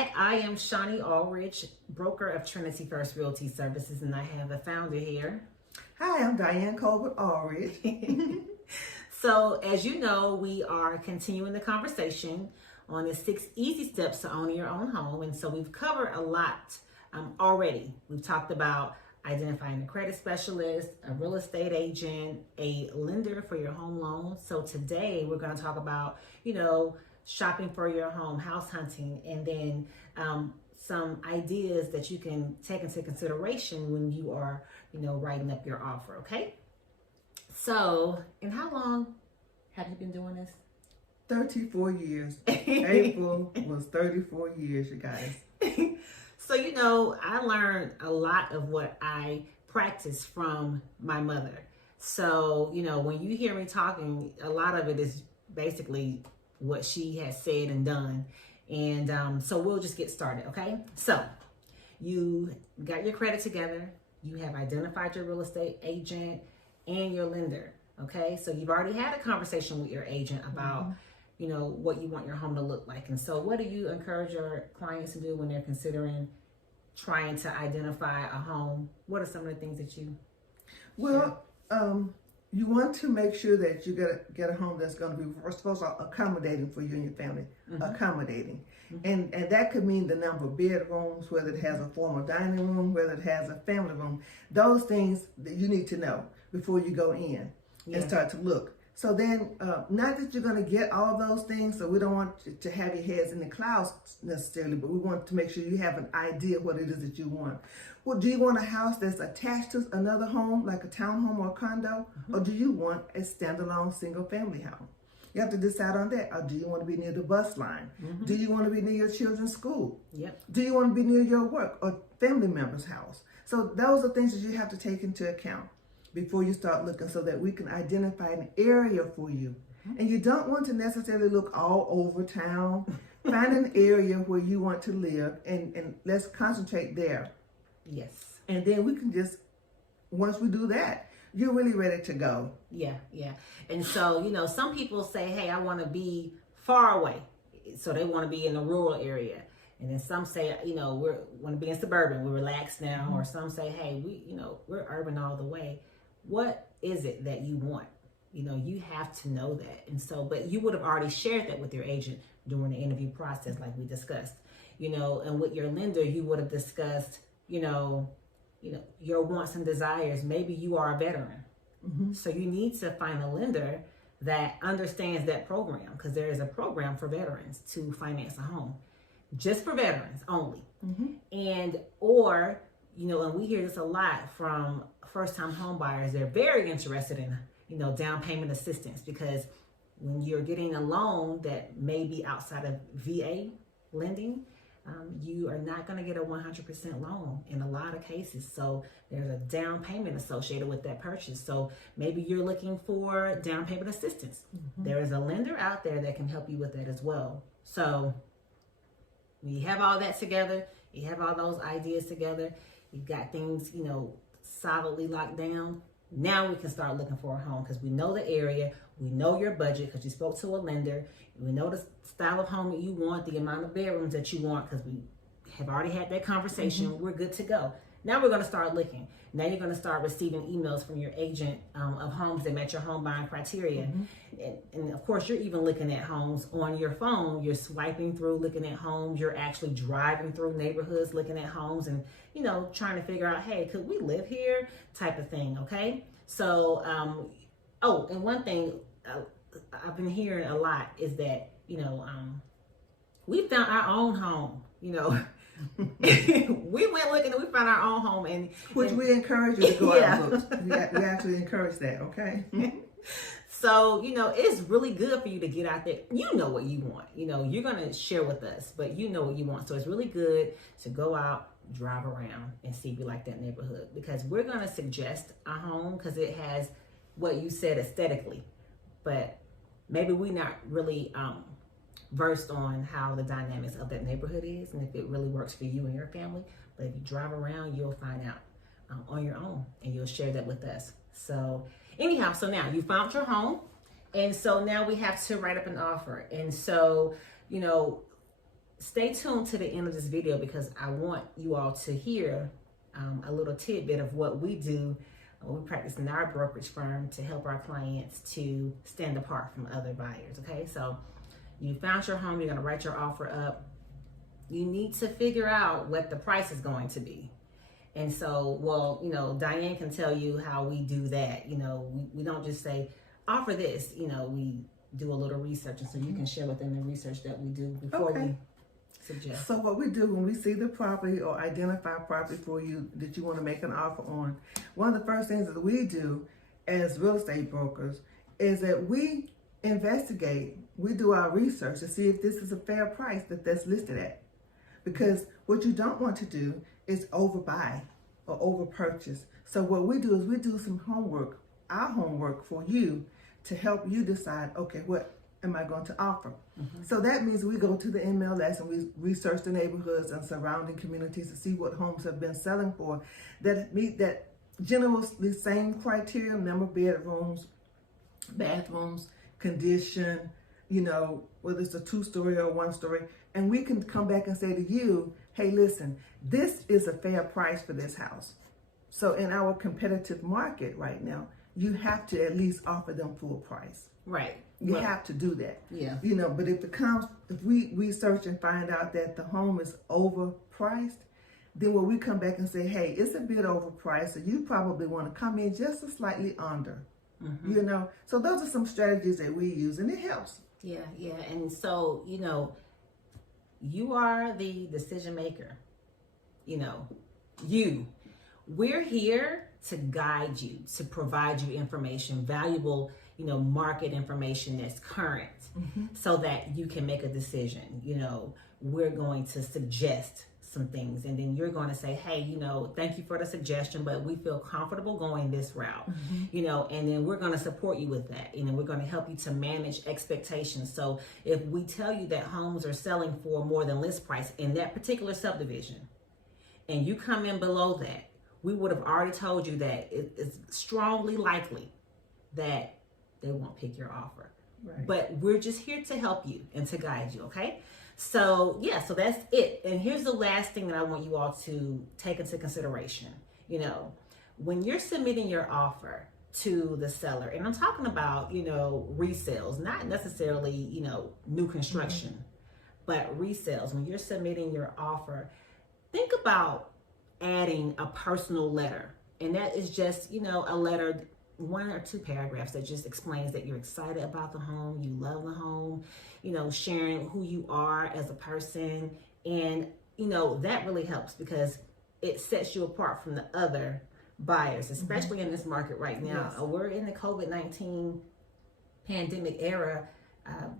back. I am Shonnie Allridge, broker of Trinity First Realty Services, and I have the founder here. Hi, I'm Diane Colbert Allridge. So, as you know, we are continuing the conversation on the 6 easy steps to owning your own home. And so we've covered a lot already. We've talked about identifying a credit specialist, a real estate agent, a lender for your home loan. So today we're going to talk about, shopping for your home, house hunting, and then some ideas that you can take into consideration when you are, writing up your offer. Okay. So, and how long have you been doing this? 34 years. April was 34 years, you guys. So, I learned a lot of what I practiced from my mother. So, when you hear me talking, a lot of it is basically what she has said and done. And so we'll just get started, okay? So, you got your credit together. You have identified your real estate agent and your lender, okay? So you've already had a conversation with your agent about, what you want your home to look like. And so what do you encourage your clients to do when they're considering trying to identify a home? What are some of the things that you Well, you want to make sure that you get a home that's going to be, first of all, accommodating for you and your family. Mm-hmm. Accommodating. Mm-hmm. And that could mean the number of bedrooms, whether it has a formal dining room, whether it has a family room. Those things that you need to know before you go in and start to look. So then, not that you're going to get all those things, so we don't want you to have your heads in the clouds necessarily, but we want to make sure you have an idea what it is that you want. Well, do you want a house that's attached to another home, like a townhome or a condo? Mm-hmm. Or do you want a standalone single-family home? You have to decide on that. Or do you want to be near the bus line? Mm-hmm. Do you want to be near your children's school? Yep. Do you want to be near your work or family member's house? So those are things that you have to take into account before you start looking, so that we can identify an area for you. Mm-hmm. And you don't want to necessarily look all over town. Find an area where you want to live, and let's concentrate there. Yes. And then we can just, once we do that, you're really ready to go. Yeah. And so, some people say, hey, I want to be far away. So they want to be in a rural area. And then some say, we want to be in suburban. We're relaxed now. Mm-hmm. Or some say, hey, we're urban all the way. What is it that you want? You have to know that. And so, but you would have already shared that with your agent during the interview process, like we discussed, and with your lender, you would have discussed, your wants and desires. Maybe you are a veteran. Mm-hmm. So you need to find a lender that understands that program, because there is a program for veterans to finance a home, just for veterans only. Mm-hmm. And we hear this a lot from first-time home buyers. They're very interested in, down payment assistance, because when you're getting a loan that may be outside of VA lending, you are not going to get a 100% loan in a lot of cases. So there's a down payment associated with that purchase. So maybe you're looking for down payment assistance. Mm-hmm. There is a lender out there that can help you with that as well. So when you have all that together, you have all those ideas together, you've got things, solidly locked down. Now we can start looking for a home, because we know the area, we know your budget, because you spoke to a lender, we know the style of home that you want, the amount of bedrooms that you want, because we have already had that conversation. Mm-hmm. We're good to go. Now we're going to start looking. Now you're going to start receiving emails from your agent of homes that met your home buying criteria. Mm-hmm. And of course, you're even looking at homes on your phone. You're swiping through, looking at homes. You're actually driving through neighborhoods, looking at homes, and, trying to figure out, hey, could we live here, type of thing. Okay. So, and one thing I've been hearing a lot is that, we found our own home, we went looking and we found our own home, and which we encourage you to go out and look. We actually encourage that, okay? So, it's really good for you to get out there. You know what you want. You're going to share with us, but you know what you want. So it's really good to go out, drive around, and see if you like that neighborhood, because we're going to suggest a home because it has what you said aesthetically, but maybe we're not really versed on how the dynamics of that neighborhood is and if it really works for you and your family. But if you drive around, you'll find out on your own, and you'll share that with us. So anyhow, so now you found your home, and so now we have to write up an offer. And so, stay tuned to the end of this video because I want you all to hear a little tidbit of what we do. We practice in our brokerage firm to help our clients to stand apart from other buyers. Okay, so you found your home, you're going to write your offer up. You need to figure out what the price is going to be. And so, well, you know, Diane can tell you how we do that. You know, we don't just say, offer this. You know, we do a little research. And so you can share with them the research that we do before we suggest. So what we do when we see the property or identify property for you that you want to make an offer on, one of the first things that we do as real estate brokers is that we investigate, we do our research to see if this is a fair price that's listed at. Because what you don't want to do is overbuy or overpurchase. So what we do is we do some homework, our homework for you to help you decide, okay, what am I going to offer? So that means we go to the MLS and we research the neighborhoods and surrounding communities to see what homes have been selling for that meet that generally same criteria, number of bedrooms, bathrooms, condition, you know, whether it's a 2-story or 1-story. And we can come back and say to you, hey, listen, this is a fair price for this house. So in our competitive market right now, you have to at least offer them full price. Right. You have to do that. Yeah. You know, but if we research and find out that the home is overpriced, then when we come back and say, hey, it's a bit overpriced, so you probably want to come in just a slightly under. You know, so those are some strategies that we use, and it helps. Yeah. And so, you know, you are the decision maker. You know, we're here to guide you, to provide you information, valuable, you know, market information that's current, so that you can make a decision. You know, we're going to suggest some things, and then you're going to say, hey, you know, thank you for the suggestion, but we feel comfortable going this route. You know, and then we're going to support you with that. You know, we're going to help you to manage expectations. So if we tell you that homes are selling for more than list price in that particular subdivision, and you come in below that, we would have already told you that it's strongly likely that they won't pick your offer. Right. But we're just here to help you and to guide you, okay? So, yeah, so that's it. And here's the last thing that I want you all to take into consideration. You know, when you're submitting your offer to the seller, and I'm talking about, you know, resales, not necessarily, you know, new construction, but resales. When you're submitting your offer, think about adding a personal letter. And that is just, you know, a letter, 1 or 2 paragraphs that just explains that you're excited about the home, you love the home, you know, sharing who you are as a person. And, you know, that really helps because it sets you apart from the other buyers, especially in this market right now. Yes. We're in the COVID-19 pandemic era,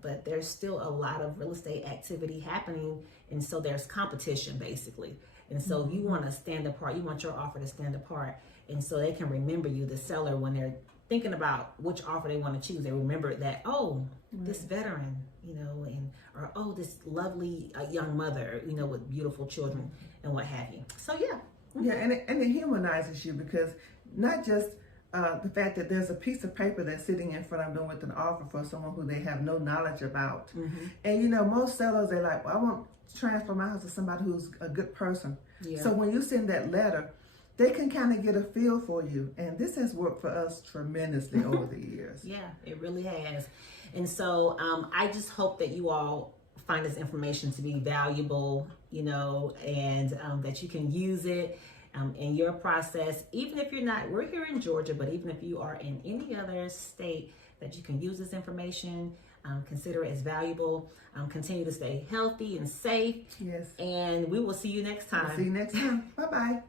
but there's still a lot of real estate activity happening. And so there's competition basically. And so you want to stand apart. You want your offer to stand apart. And so they can remember you, the seller, when they're thinking about which offer they want to choose. They remember that, oh, this veteran, you know, or oh, this lovely young mother, you know, with beautiful children and what have you. So, yeah. Yeah, and it humanizes you because not just the fact that there's a piece of paper that's sitting in front of them with an offer for someone who they have no knowledge about. And, you know, most sellers, they're like, well, I want to transfer my house to somebody who's a good person. Yeah. So when you send that letter, they can kind of get a feel for you. And this has worked for us tremendously over the years. Yeah, it really has. And so I just hope that you all find this information to be valuable, you know, and that you can use it in your process. Even if you're not, we're here in Georgia, but even if you are in any other state, that you can use this information, consider it as valuable, continue to stay healthy and safe. Yes. And we will see you next time. See you next time. Bye-bye.